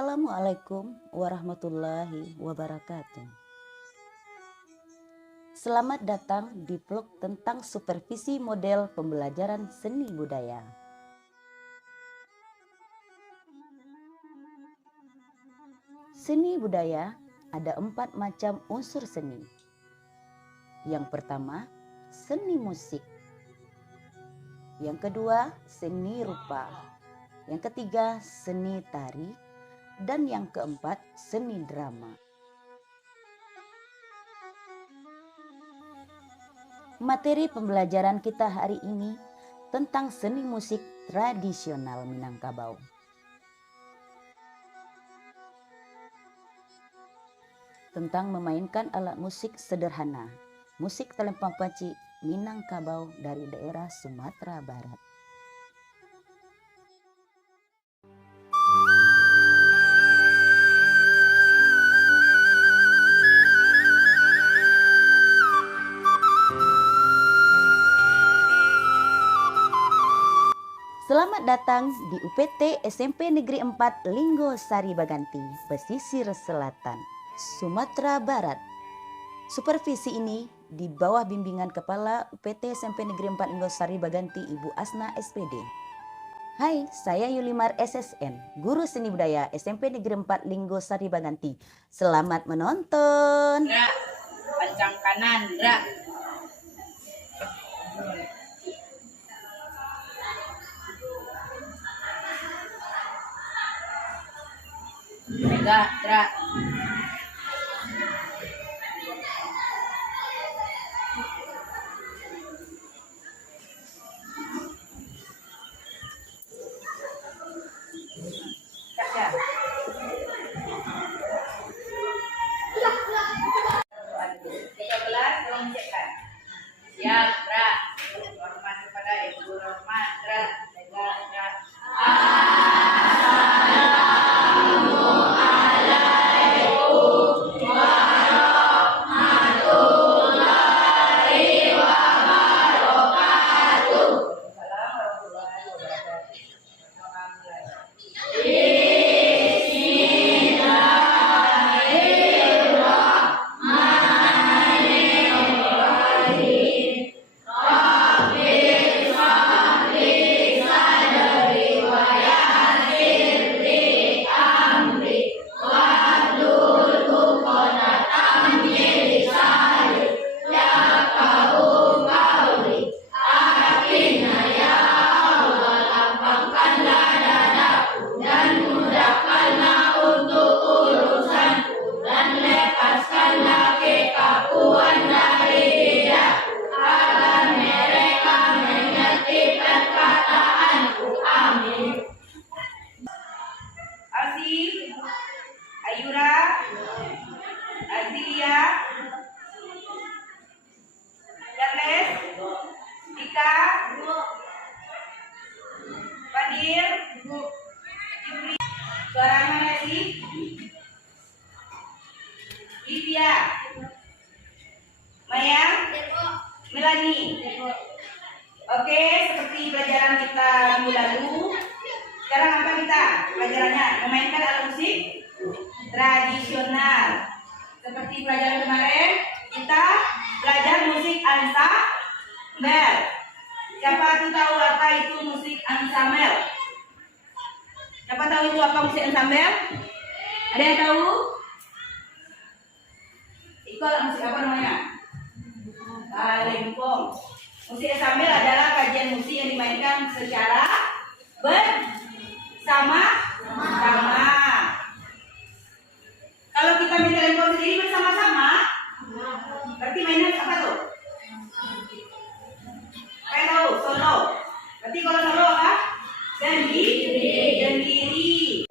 Assalamualaikum warahmatullahi wabarakatuh. Selamat datang di vlog tentang supervisi model pembelajaran seni budaya. Seni budaya ada 4 macam unsur seni. Yang pertama, seni musik. Yang kedua, seni rupa. Yang ketiga, seni tari. Dan yang keempat, seni drama. Materi pembelajaran kita hari ini tentang seni musik tradisional Minangkabau. Tentang memainkan alat musik sederhana, musik telempang paci Minangkabau dari daerah Sumatera Barat. Selamat datang di UPT SMP Negeri 4 Linggo Sari Baganti, Pesisir Selatan, Sumatera Barat. Supervisi ini di bawah bimbingan Kepala UPT SMP Negeri 4 Linggo Sari Baganti, Ibu Asna SPD. Hai, saya Yulimar SSN, Guru Seni Budaya SMP Negeri 4 Linggo Sari Baganti. Selamat menonton. Gerak, pancang kanan, gerak. Tegak, gerak. Tegak. Kita belas, tolong cekkan. Siap, gerak. Hormat kepada Ibu Hormat, gerak. Tegak, gerak. Alsi, Ayura, Azilia, Charles, Dika, Fadir, Jibri, suaranya Nasi, Livia, Mayang, Melani. Oke, seperti pelajaran kita minggu lalu. Sekarang apa kita? Pelajarannya memainkan alat musik tradisional. Seperti pelajaran kemarin, kita belajar musik ensemble. Siapa tuh tahu apa itu musik ensemble? Siapa tahu itu apa musik ensemble? Ada yang tahu? Ikut musik apa namanya? Talempong. Musik ensemble adalah kajian musik yang dimainkan secara bersama-sama. Kalau kita main talempong sendiri bersama-sama, berarti mainnya apa tuh? Kayak tahu, solo. Berarti kalau solo apa? Sendiri.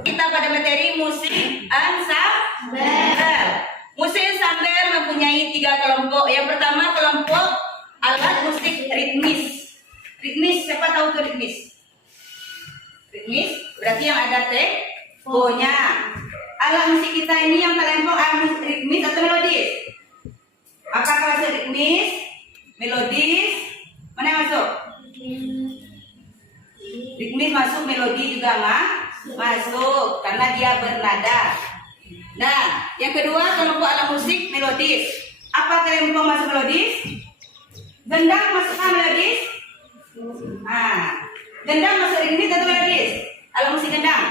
Kita pada materi musik ensemble. Musik ensemble mempunyai 3 kelompok. Yang pertama kelompok alat musik ritmis. Ritmis, siapa tahu tuh ritmis? Ritmis berarti yang ada temponya. Alat musik kita ini yang talempong alat musik ritmis atau melodis? Apakah masuk ritmis, melodis? Mana yang masuk? Ritmis masuk, melodi juga masuk. Masuk karena dia bernada. Nah, yang kedua kelompok alat musik melodis. Apa kelompok masuk melodis? Gendang masuknya melodis? Nah, gendang masuk ritmis atau melodis? Alat musik gendang.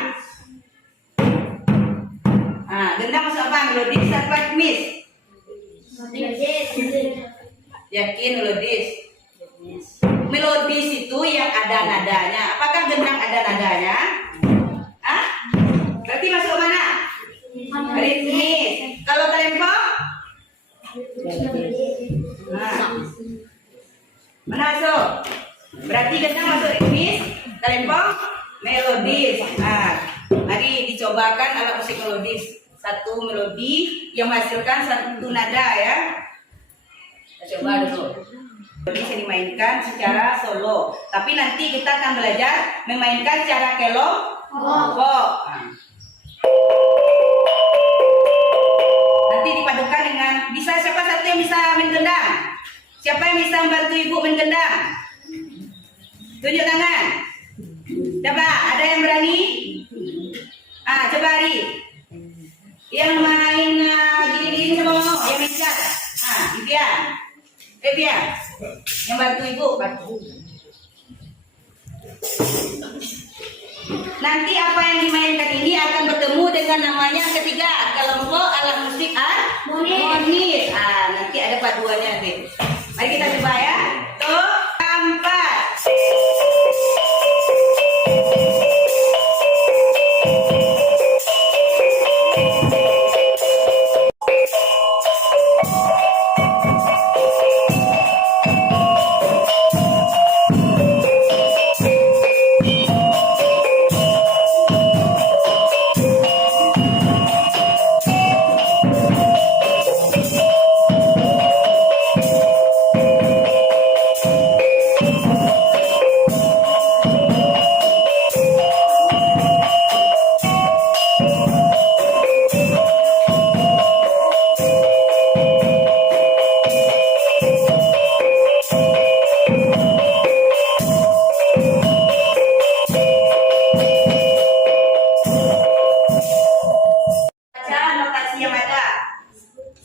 Nah, gendang masuk apa? Melodis atau ritmis? Yakin melodis? Melodis itu yang ada nadanya. Apakah gendang ada nadanya? Hah? Berarti masuk mana? Ritmis. Kalau kelompok? Nah. Mana masuk? Berarti gendang masuk ritmis, kelompok melodis. Nah, mari dicobakan alat musik melodis. Satu melodi yang menghasilkan satu nada ya. Kita coba dulu. Bisa dimainkan secara solo, tapi nanti kita akan belajar memainkan secara kelompok. Nanti dipadukan dengan siapa satu yang bisa main gendang? Siapa yang bisa membantu ibu main gendang? Tunjuk tangan. Coba, ada yang berani? Coba Ari. Yang main gini-gini sama mama, yang main cat. Dia. Yang bantu ibu, bantu. Nanti apa yang dimainkan ini akan bertemu dengan namanya yang ketiga, kelompok alat musik harmonis. Nanti ada paduannya nanti. Mari kita coba ya. Tuh, keempat.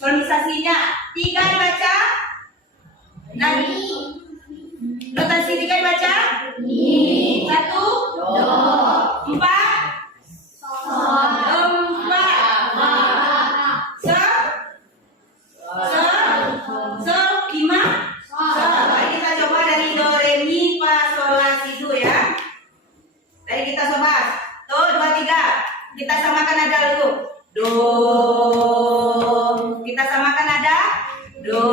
Sonisasinya 3 dibaca. Notasi 3 dibaca. 1, 4, 4, gimana? Mari kita coba dari do, re, mi, fa, sol, la, si, do ya. Dari kita coba. Tuh 2, 3. Kita samakan nada dulu. Do. Kita samakan nada. Do.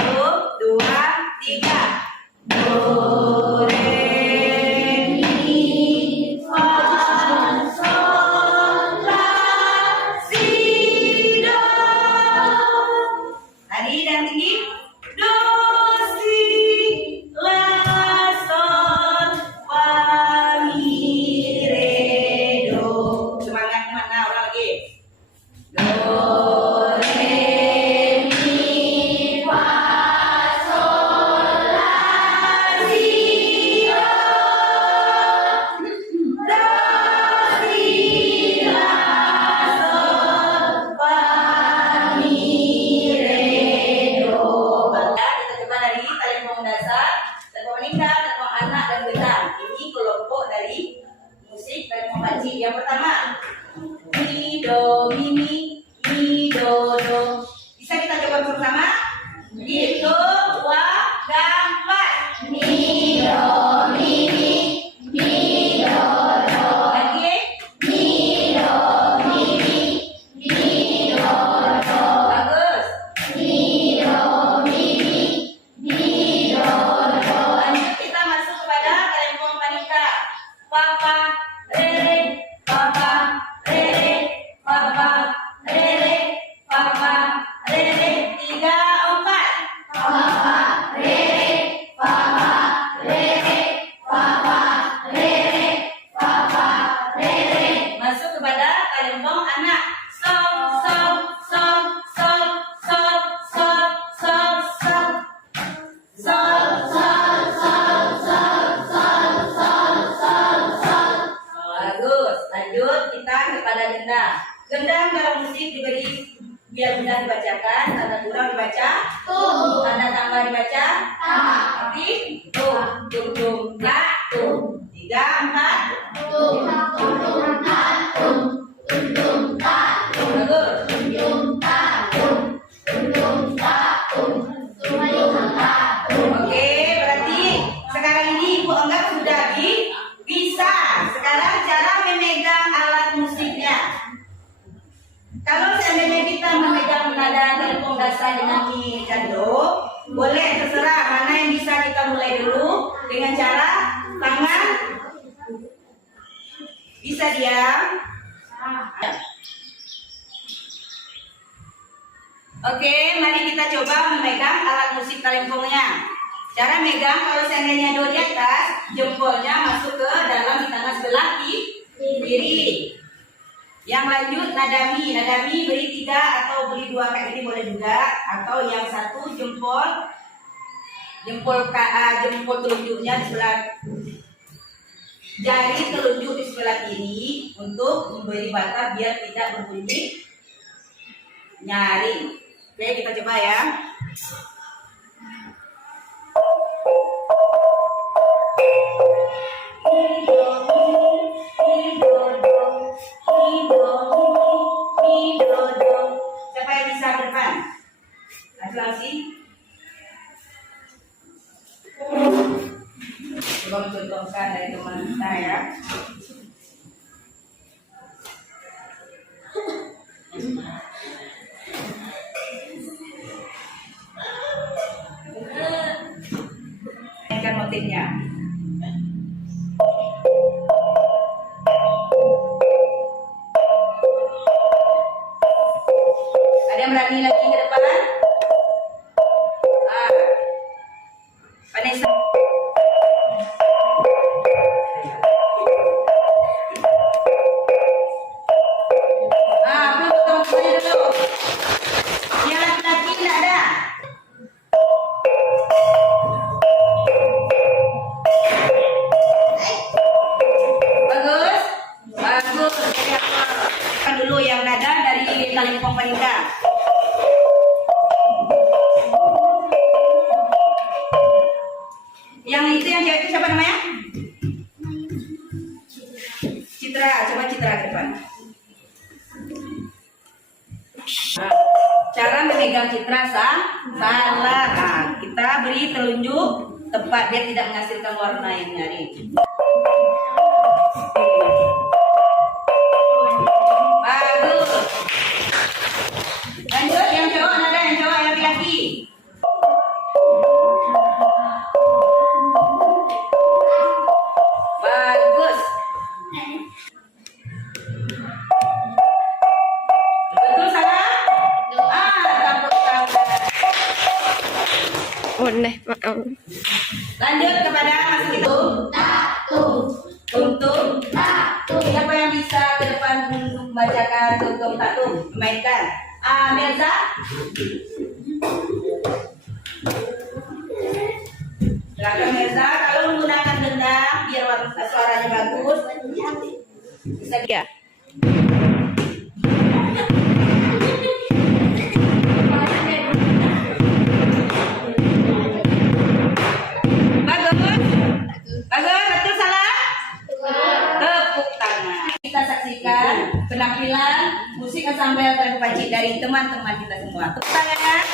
Tuh 2, 3. Do, re, mi, fa, sol, la, si, do. Tadi dan tinggi. Do, si, la, sol, fa, mi, re, do. Semangat mana ulang lagi. Do, re, mi, fa, sol, la, si, do. Do, si, la, sol, fa, mi, re, do. Kita coba dari telepon dasar, telepon meningkat, telepon anak dan gendang. Ini kelompok dari musik telepon panci. Yang pertama, mi, do, mi, do, do. Bisa kita coba bersama? Itu, 2, 4. Mi, do, mi, do, do. Lagi. Mi, do, mi, do, do. Bagus. Mi, do, mi, do, do. Lanjut kita masuk kepada kelompok wanita. Papa, rere, papa, rere, papa, rere, papa, rere. 3, 4. Biar mudah dibacakan, tanda kurang dibaca, tanda tambah dibaca, tapi tung tung tak tung. 3, 4. Oke, berarti sekarang ini Ibu anggap sudah bisa. Sekarang cara memegang alat musiknya. Kalau seandainya kita memegang nada telepon dasar dengan mi dan do, boleh terserah mana yang bisa kita mulai dulu dengan cara tangan bisa diam. Oke, mari kita coba memegang alat musik talempongnya. Cara megang, kalau seandainya do di atas, jempolnya masuk ke dalam di tangan sebelah kiri. Yang lanjut nada mi beri 3 atau beri 2 kayak gini boleh juga, atau yang satu jempol telunjuknya di sebelah jari telunjuk di sebelah kiri untuk memberi bata biar tidak berbunyi nyaring. Oke, kita coba ya. Siapa yang bisa ke depan? Langsung. Coba mencontohkan dari teman kita ya. Mainkan motifnya. Ada yang berani lagi ke depan? Vanessa. Belum teman-teman dulu. Yang laki-laki tidak ada. Bagus. Jadi dulu yang nada dari Talempong Wanita. Yang itu yang cewek itu siapa namanya? Citra, coba Citra ke depan. Cara memegang Citra salah. Kita beri telunjuk tepat dia tidak menghasilkan warna yang nyaring. Bagus. Lanjut yang cowok nada yang cowok yang laki-laki. Bagus. Betul salah? Takut salah. Maaf. Lanjut kepada masuk itu. Tuntung. Siapa yang bisa ke depan untuk membacakan tuntung tatung memainkan? Mirza. Silakan Mirza. Kalau menggunakan gendang biar suaranya bagus. Bisa dia. Bagus, betul salah? Tepuk tangan. Kita saksikan penampilan musik ensemble Tarian Pacik dari teman-teman kita semua. Tepuk tangan.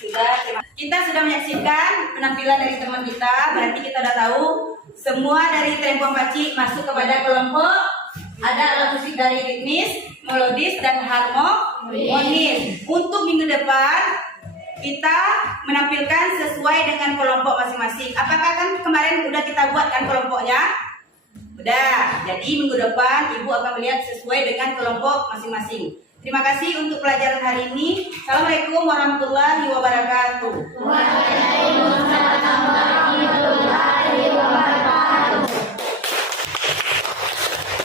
Sudah. Kita sudah menyaksikan penampilan dari teman kita. Berarti kita sudah tahu semua dari Trempong Paci masuk kepada kelompok. Ada alat musik dari ritmis, melodis, dan harmonis. Untuk minggu depan kita menampilkan sesuai dengan kelompok masing-masing. Apakah kan kemarin udah kita buat kan kelompoknya? Udah. Jadi minggu depan Ibu akan melihat sesuai dengan kelompok masing-masing. Terima kasih untuk pelajaran hari ini. Assalamualaikum warahmatullahi wabarakatuh.